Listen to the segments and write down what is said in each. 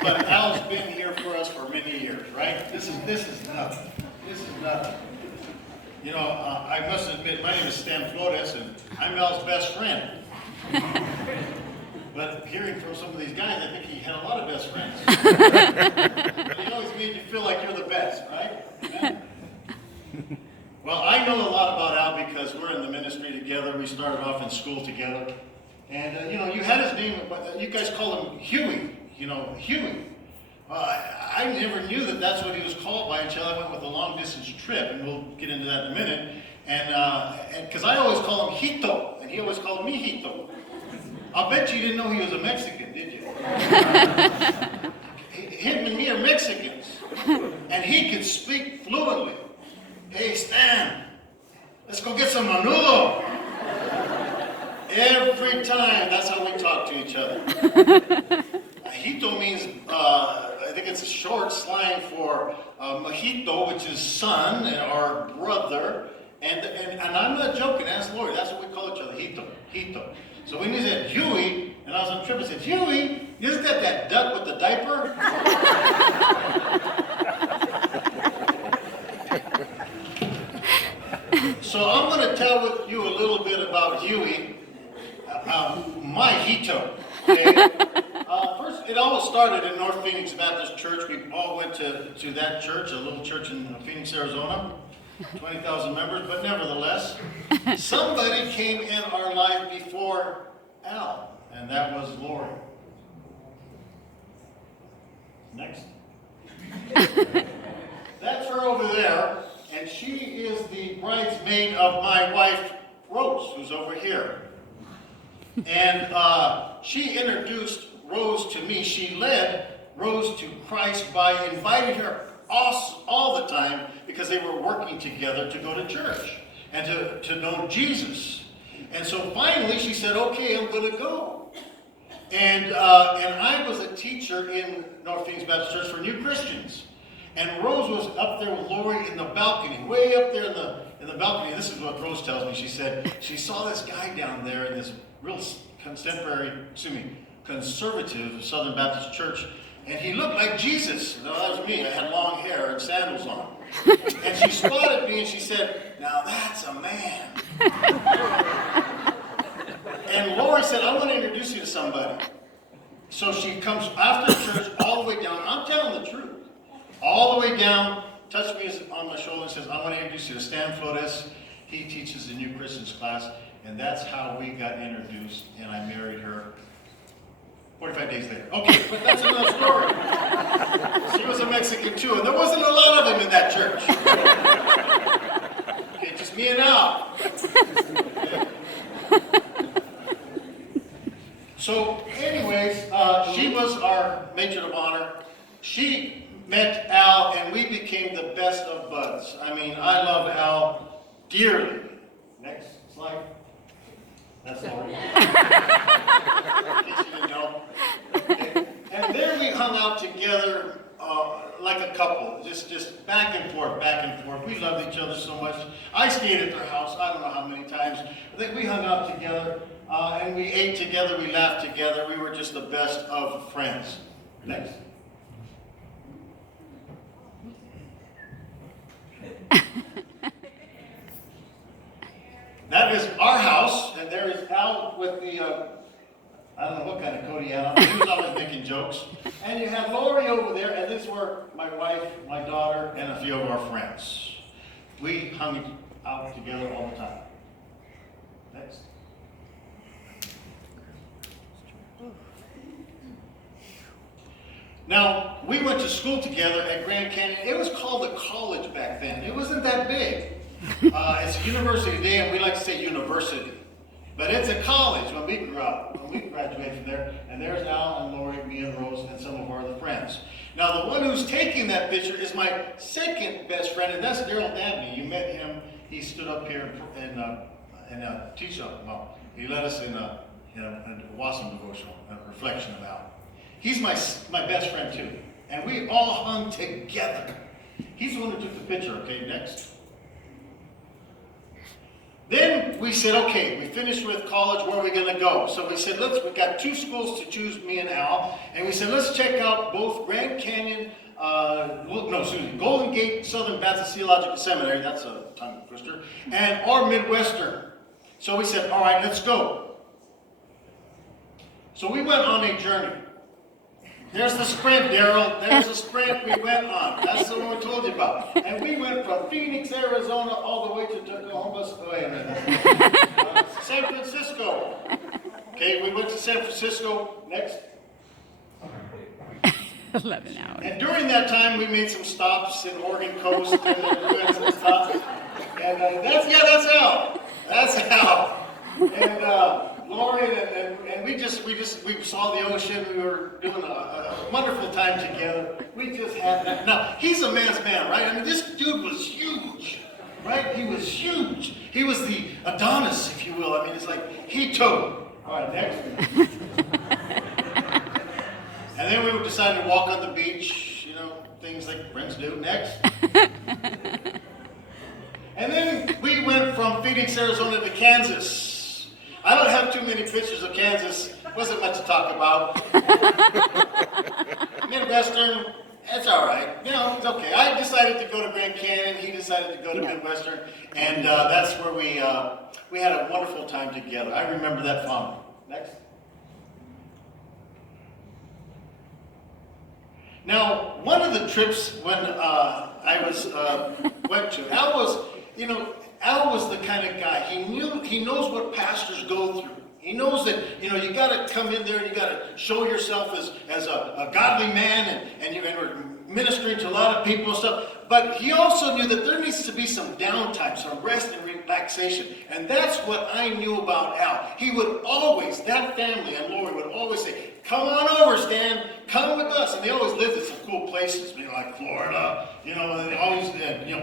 But Al's been here for us for many years, right? This is nothing. This is nothing. You know, I must admit, my name is Stan Flores, and I'm Al's best friend. But hearing from some of these guys, I think he had a lot of best friends. But he always made you feel like you're the best, right? Amen? Well, I know a lot about Al because we're in the ministry together. We started off in school together. And, you know, you had his name, but you guys call him Huey, you know, Huey. I never knew that that's what he was called by until I went with a long-distance trip, and we'll get into that in a minute. And because I always call him Hito, and he always called me Hito. I'll bet you didn't know he was a Mexican, did you? Him and me are Mexicans, and he could speak fluently. Hey, Stan, let's go get some menudo. Every time, that's how we talk to each other. Hito means, I think it's a short slang for mojito, which is son or brother. And I'm not joking, ask Lori, that's what we call each other, Hito. So when he said Huey, and I was on the trip, I said, Huey, isn't that duck with the diaper? So I'm going to tell you a little bit about Huey, my Hito. Okay? First, it all started in North Phoenix Baptist Church. We all went to that church, a little church in Phoenix, Arizona. 20,000 members, but nevertheless, somebody came in our life before Al, and that was Lori. Next. That's her over there, and she is the bridesmaid of my wife, Rose, who's over here. And she introduced Rose to me. She led Rose to Christ by inviting her all the time because they were working together to go to church and to know Jesus. And so finally she said, okay, I'm going to go. And I was a teacher in North Phoenix Baptist Church for new Christians. And Rose was up there with Lori in the balcony, way up there in the balcony. This is what Rose tells me. She said she saw this guy down there in this real conservative Southern Baptist church. And he looked like Jesus. No, that was me. I had long hair and sandals on. And she spotted me and she said, now that's a man. And Lori said, I want to introduce you to somebody. So she comes after church all the way down. I'm telling the truth. All the way down, touched me on my shoulder and says, I want to introduce you to Stan Flores. He teaches the New Christians class. And that's how we got introduced. And I married her 45 days later. Okay, but that's another story. She was a Mexican too, and there wasn't a lot of them in that church. Okay, just me and Al. So, anyways, she was our matron of honor. She met Al, and we became the best of buds. I mean, I love Al dearly. Next slide. That's Lori. In case you didn't know. Okay. And then we hung out together like a couple, just back and forth, back and forth. We loved each other so much. I stayed at their house, I don't know how many times. I think we hung out together, and we ate together, we laughed together. We were just the best of friends. Next. That is our house, and there is Al with the, I don't know what kind of coat he had on. He was always making jokes. And you have Lori over there, and these were my wife, my daughter, and a few of our friends. We hung out together all the time. Next. Now, we went to school together at Grand Canyon. It was called a college back then. It wasn't that big. It's a university today, and we like to say university. But it's a college when we grew up, when we graduated from there. And there's Al and Lori, me and Rose, and some of our other friends. Now, the one who's taking that picture is my second best friend, and that's Daryl Dabney. You met him. He stood up here in a teach-up. Well, he led us in a Wasm devotional, a reflection of Al. He's my best friend, too. And we all hung together. He's the one who took the picture. Okay, next. Then we said, okay, we finished with college, where are we going to go? So we said, we got 2 schools to choose, me and Al, and we said, let's check out both Grand Canyon, Golden Gate Southern Baptist Theological Seminary, that's a tongue twister, or Midwestern. So we said, all right, let's go. So we went on a journey. There's the sprint, Daryl. There's the sprint we went on. That's the one we told you about. And we went from Phoenix, Arizona, all the way to Tacoma, San Francisco. Okay, we went to San Francisco. Next. 11 hours. And during that time, we made some stops in Oregon Coast, and we had some stops. And that's how. That's how. And Lori and we saw the ocean. We were doing a wonderful time together. We just had that. Now, he's a man's man, right? I mean, this dude was huge, right? He was huge. He was the Adonis, if you will. I mean, it's like he took. All right, next. And then we decided to walk on the beach, things like friends do. Next. And then we went from Phoenix, Arizona to Kansas. I don't have too many pictures of Kansas. Wasn't much to talk about. Midwestern, that's all right. It's okay. I decided to go to Grand Canyon. He decided to go to Midwestern. And that's where we had a wonderful time together. I remember that fondly. Next. Now, one of the trips when I went to, Al was the kind of guy, he knows what pastors go through. He knows that, you got to come in there and you got to show yourself as a godly man and you're ministering to a lot of people and stuff. But he also knew that there needs to be some downtime, some rest and relaxation. And that's what I knew about Al. He would always, that family and Lori would always say, come on over, Stan, come with us. And they always lived in some cool places, like Florida, and they always,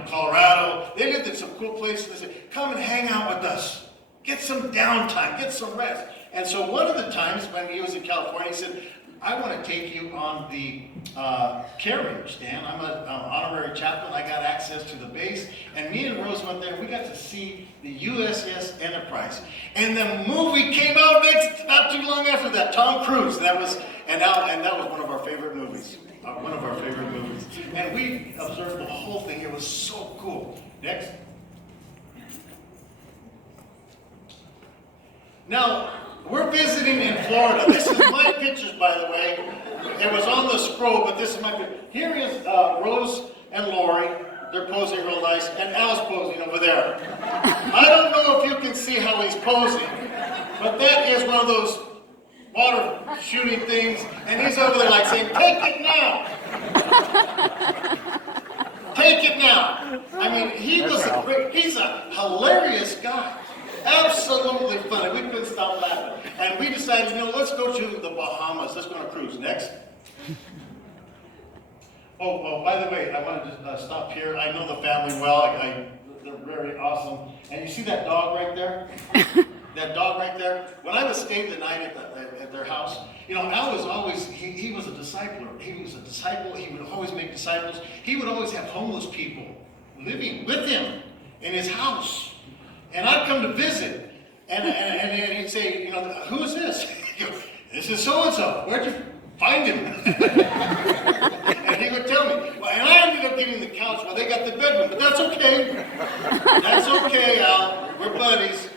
Colorado. They lived in some cool places. They said, come and hang out with us. Get some downtime, get some rest. And so one of the times when he was in California, he said, I want to take you on the carrier, Stan. I'm an honorary chaplain. I got access to the base. And me and Rose went there. We got to see the USS Enterprise. And the movie came out not too long after that. Tom Cruise. That was one of our favorite movies. One of our favorite movies. And we observed the whole thing. It was so cool. Next. Now, we're visiting in Florida. This is my pictures, by the way. It was on the scroll, but this is my picture. Here is Rose and Lori. They're posing real nice, and Al's posing over there. I don't know if you can see how he's posing, but that is one of those water shooting things, and he's over there like saying, take it now. Take it now. I mean, he's a hilarious guy. Absolutely funny. We couldn't stop laughing. And we decided, let's go to the Bahamas. Let's go on a cruise. Next. Oh, by the way, I wanted to stop here. I know the family well. They're very awesome. And you see that dog right there? That dog right there? When I was staying the night at their house, Al was always, he was a discipler. He was a disciple. He would always make disciples. He would always have homeless people living with him in his house. And I'd come to visit, and he'd say, who is this? This is so-and-so. Where'd you find him? And he would tell me. Well, and I ended up getting the couch. Well, they got the bedroom, but that's okay. That's okay, Al. We're buddies.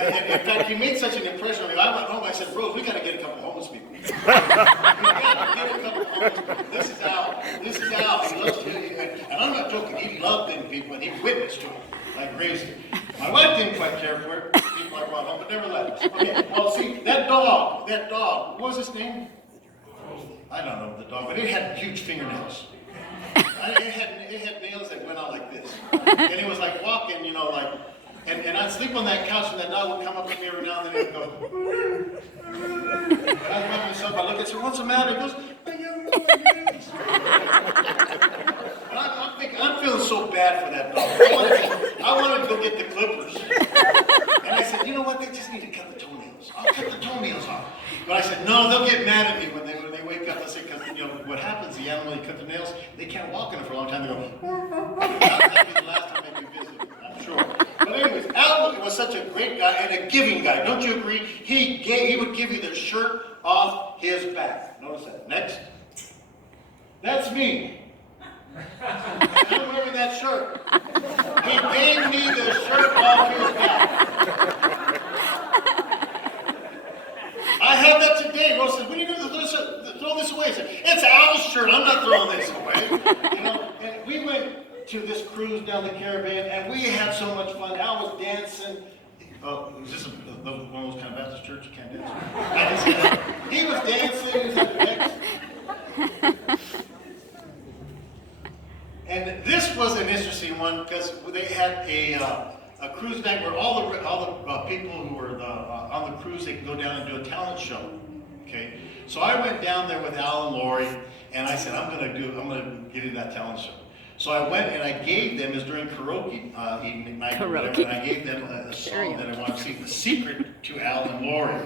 And in fact, he made such an impression on me. I went home, I said, Rose, we got to get a couple homeless people. We got to get a couple homeless people. This is Al. This is Al. He loves to, and I'm not joking. He loved them people, and he witnessed to them like crazy. My wife didn't quite care for it. People I brought home, but nevertheless. Okay, well, see, that dog, what was his name? I don't know the dog, but it had huge fingernails. It had nails that went out like this. And it was like walking, and I'd sleep on that couch, and that dog would come up to me every now and then and go, and I'd rub myself, I look at him, what's the matter? He goes, and I'm feeling so bad for that dog. I wanted to go get the clippers. And I said, you know what, they just need to cut the toenails. I'll cut the toenails off. But I said, no, they'll get mad at me when they wake up. I said, because what happens, the animal, you cut the nails, they can't walk in it for a long time. They go, that'll be the last time they visited, I'm sure. But But anyways, Al was such a great guy and a giving guy. Don't you agree? He would give you the shirt off his back. Notice that. Next. That's me. I'm wearing that shirt. He gave me the shirt off his back. I have that today. Rose said, "When are you going to throw this away?" I said, "It's Al's shirt. I'm not throwing this away." And we went to this cruise down the Caribbean, and we had so much fun. Al was dancing. Is this one of those kind of Baptist church? You can't dance. He was dancing. He was at the next. And this was an interesting one because they had a cruise night where all the people who were on the cruise, they could go down and do a talent show. Okay, so I went down there with Al and Lori, and I said, I'm gonna get in that talent show. So I went and I gave them, it was during karaoke evening night, or whatever, and I gave them a song that I wanted to sing, the secret to Al and Lori.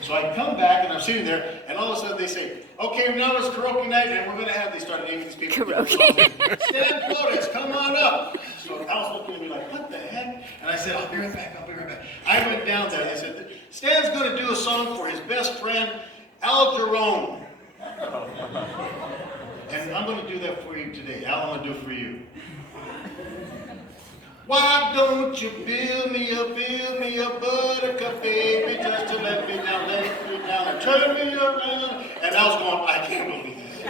So I come back and I'm sitting there, and all of a sudden they say, "Okay, now it's karaoke night, and we're going to have," they started naming these people. Karaoke. "Stan Flores, come on up." So Al's looking at me like, "What the heck?" And I said, "I'll be right back, I'll be right back." I went down there and I said, "Stan's going to do a song for his best friend, Jiron. And I'm going to do that for you today. Al, I'm going to do it for you. Why don't you build me a buttercup, baby, just to let me down, and turn me around." And I was going, I can't believe this.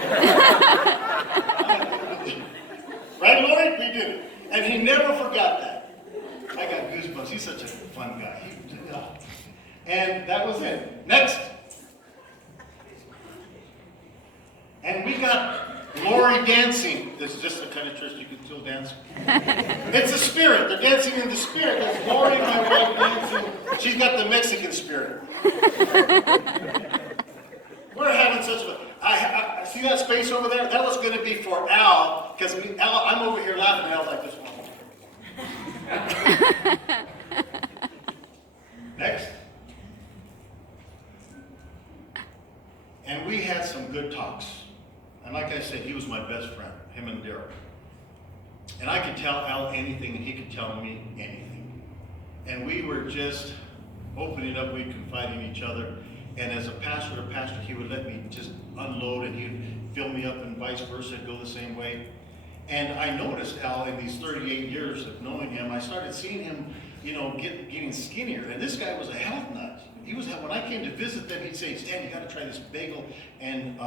Right, Lori? We did it. And he never forgot that. I got goosebumps. He's such a fun guy. And that was it. Next. And we got Lori dancing. This is just the kind of church you can still dance. It's a spirit. They're dancing in the spirit. That's Lori, my wife, dancing. She's got the Mexican spirit. We're having such a... I see that space over there? That was going to be for Al, because Al, I'm over here laughing, and Al's like this one. Next. And we had some good talks. And like I said, he was my best friend, him and Derek. And I could tell Al anything, and he could tell me anything. And we were just opening up, we confide in each other. And as a pastor to pastor, he would let me just unload, and he'd fill me up, and vice versa, it'd go the same way. And I noticed Al, in these 38 years of knowing him, I started seeing him, getting skinnier. And this guy was a health nut. When I came to visit them, he'd say, "Stan, you got to try this bagel and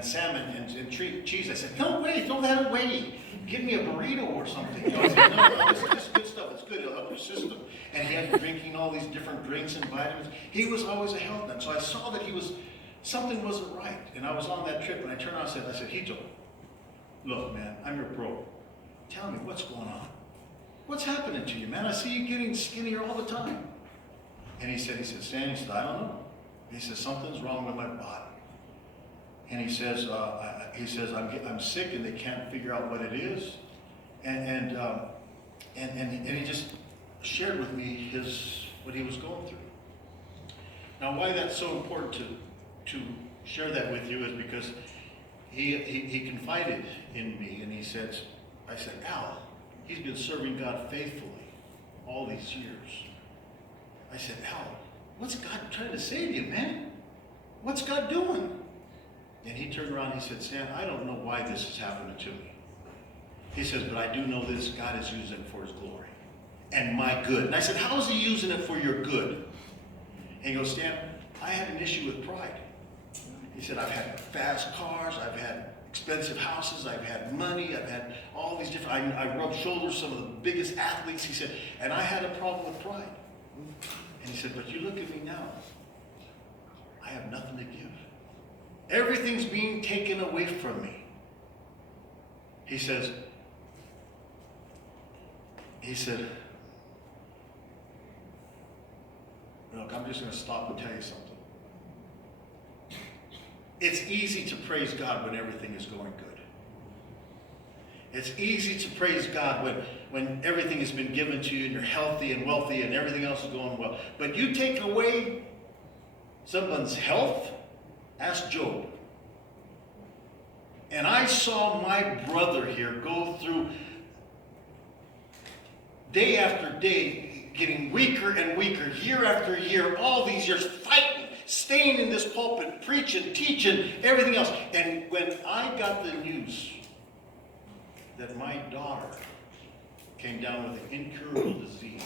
salmon and cheese." I said, "No way, throw that away. Give me a burrito or something." I said, "No, this is good stuff. It's good. It'll help your system." And he had been drinking all these different drinks and vitamins. He was always a health nut. So I saw that something wasn't right. And I was on that trip, and I turned around and I said, "Hito, look, man, I'm your bro. Tell me what's going on. What's happening to you, man? I see you getting skinnier all the time." And he said, "Stan," he said, "I don't know." He says, "Something's wrong with my body." And he says, I'm sick, and they can't figure out what it is. And he just shared with me what he was going through. Now, why that's so important to share that with you is because he confided in me, and I said, "Al, he's been serving God faithfully all these years." I said, "Al, what's God trying to say to you, man? What's God doing?" And he turned around and he said, "Stan, I don't know why this is happening to me." He says, "But I do know this, God is using it for his glory and my good." And I said, "How is he using it for your good?" And he goes, "Stan, I had an issue with pride." He said, "I've had fast cars, I've had expensive houses, I've had money, I've had all these different, I rubbed shoulders with some of the biggest athletes," he said, "and I had a problem with pride." And he said, "But you look at me now. I have nothing to give. Everything's being taken away from me." He said, "Look, I'm just going to stop and tell you something. It's easy to praise God when everything is going good. It's easy to praise God when everything has been given to you and you're healthy and wealthy and everything else is going well. But you take away someone's health, ask Job. And I saw my brother here go through day after day, getting weaker and weaker, year after year, all these years, fighting, staying in this pulpit, preaching, teaching, everything else. And when I got the news that my daughter came down with an incurable disease,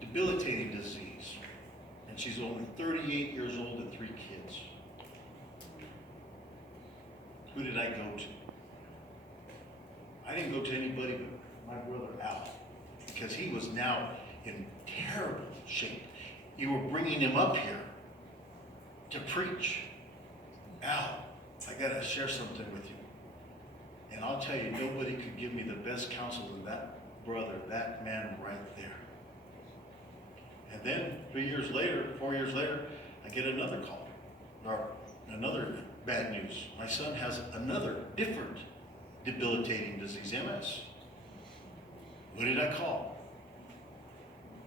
debilitating disease, and she's only 38 years old and 3 kids, who did I go to? I didn't go to anybody but my brother Al, because he was now in terrible shape. You were bringing him up here to preach. Al, I got to share something with you. And I'll tell you, nobody could give me the best counsel than that brother, that man right there. And then 3 years later, 4 years later, I get another call, or another bad news. My son has another different debilitating disease, MS. Who did I call?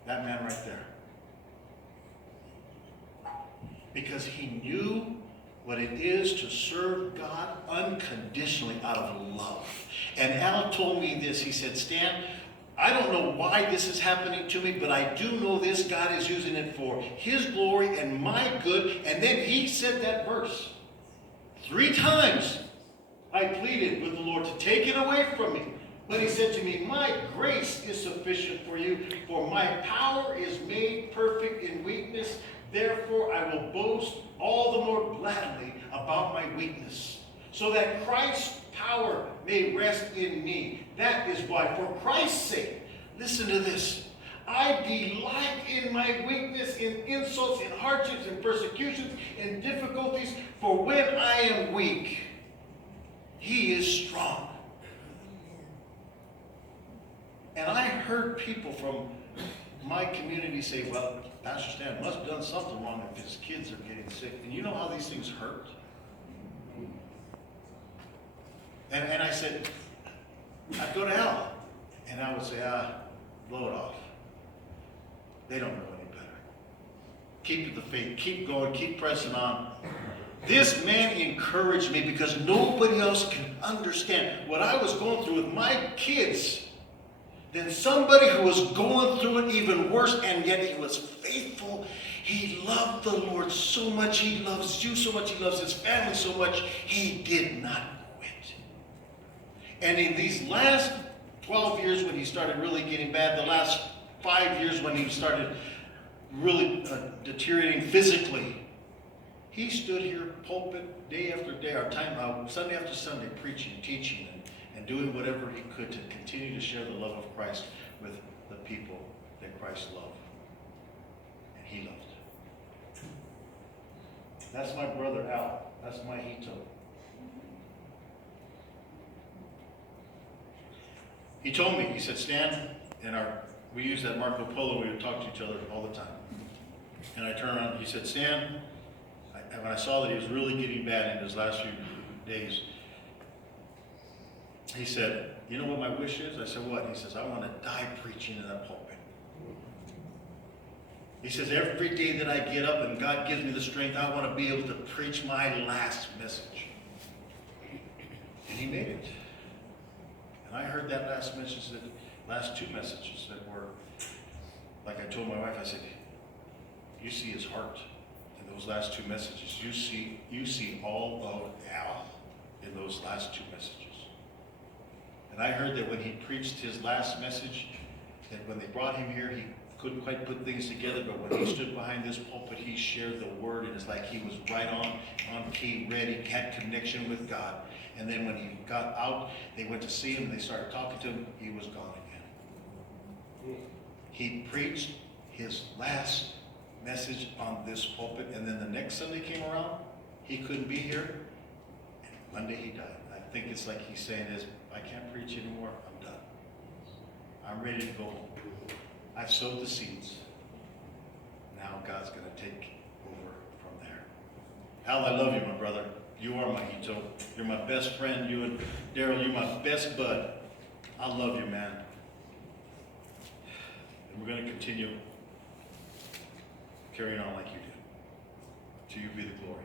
That man right there. Because he knew what it is to serve God unconditionally out of love. And Al told me this. He said, Stan, I don't know why this is happening to me, but I do know this. God is using it for his glory and my good. And then he said that verse. 3 times I pleaded with the Lord to take it away from me. But he said to me, my grace is sufficient for you, for my power is made perfect in weakness. Therefore, I will boast all the more gladly about my weakness, so that Christ's power may rest in me. That is why, for Christ's sake, listen to this, I delight in my weakness, in insults, in hardships, in persecutions, in difficulties, for when I am weak, he is strong. And I heard people from my community say, well, Pastor Stan must have done something wrong if his kids are getting sick. And you know how these things hurt? And I said, I'd go to Al, and I would say, blow it off. They don't know any better. Keep the faith, keep going, keep pressing on. This man encouraged me because nobody else can understand what I was going through with my kids. Then somebody who was going through it even worse, and yet he was faithful. He loved the Lord so much. He loves you so much. He loves his family so much. He did not quit. And in these last 12 years when he started really getting bad, the last 5 years when he started really deteriorating physically, he stood here, pulpit, day after day, Sunday after Sunday, preaching, teaching, and doing whatever he could to continue to share the love of Christ with the people that Christ loved. And he loved. That's my brother Al. That's my Hito. He told me, he said, Stan, we use that Marco Polo, we would talk to each other all the time. And I turned around, he said, Stan, when I saw that he was really getting bad in his last few days, he said, you know what my wish is? I said, what? He says, I want to die preaching in that pulpit. He says, every day that I get up and God gives me the strength, I want to be able to preach my last message. And he made it. And I heard that last 2 messages that were, like I told my wife, I said, you see his heart in those last 2 messages. You see all of Al in those last 2 messages. And I heard that when he preached his last message, that when they brought him here, he couldn't quite put things together, but when he stood behind this pulpit, he shared the word, and it's like he was right on key, ready, had connection with God. And then when he got out, they went to see him, and they started talking to him, he was gone again. He preached his last message on this pulpit, and then the next Sunday came around, he couldn't be here, and Monday he died. I think it's like he's saying this, I can't preach anymore, I'm done. I'm ready to go home. I've sowed the seeds. Now God's going to take over from there. Al, I love you, my brother. You are my Hito. You're my best friend. You and Daryl, you're my best bud. I love you, man. And we're going to continue carrying on like you did. To you be the glory.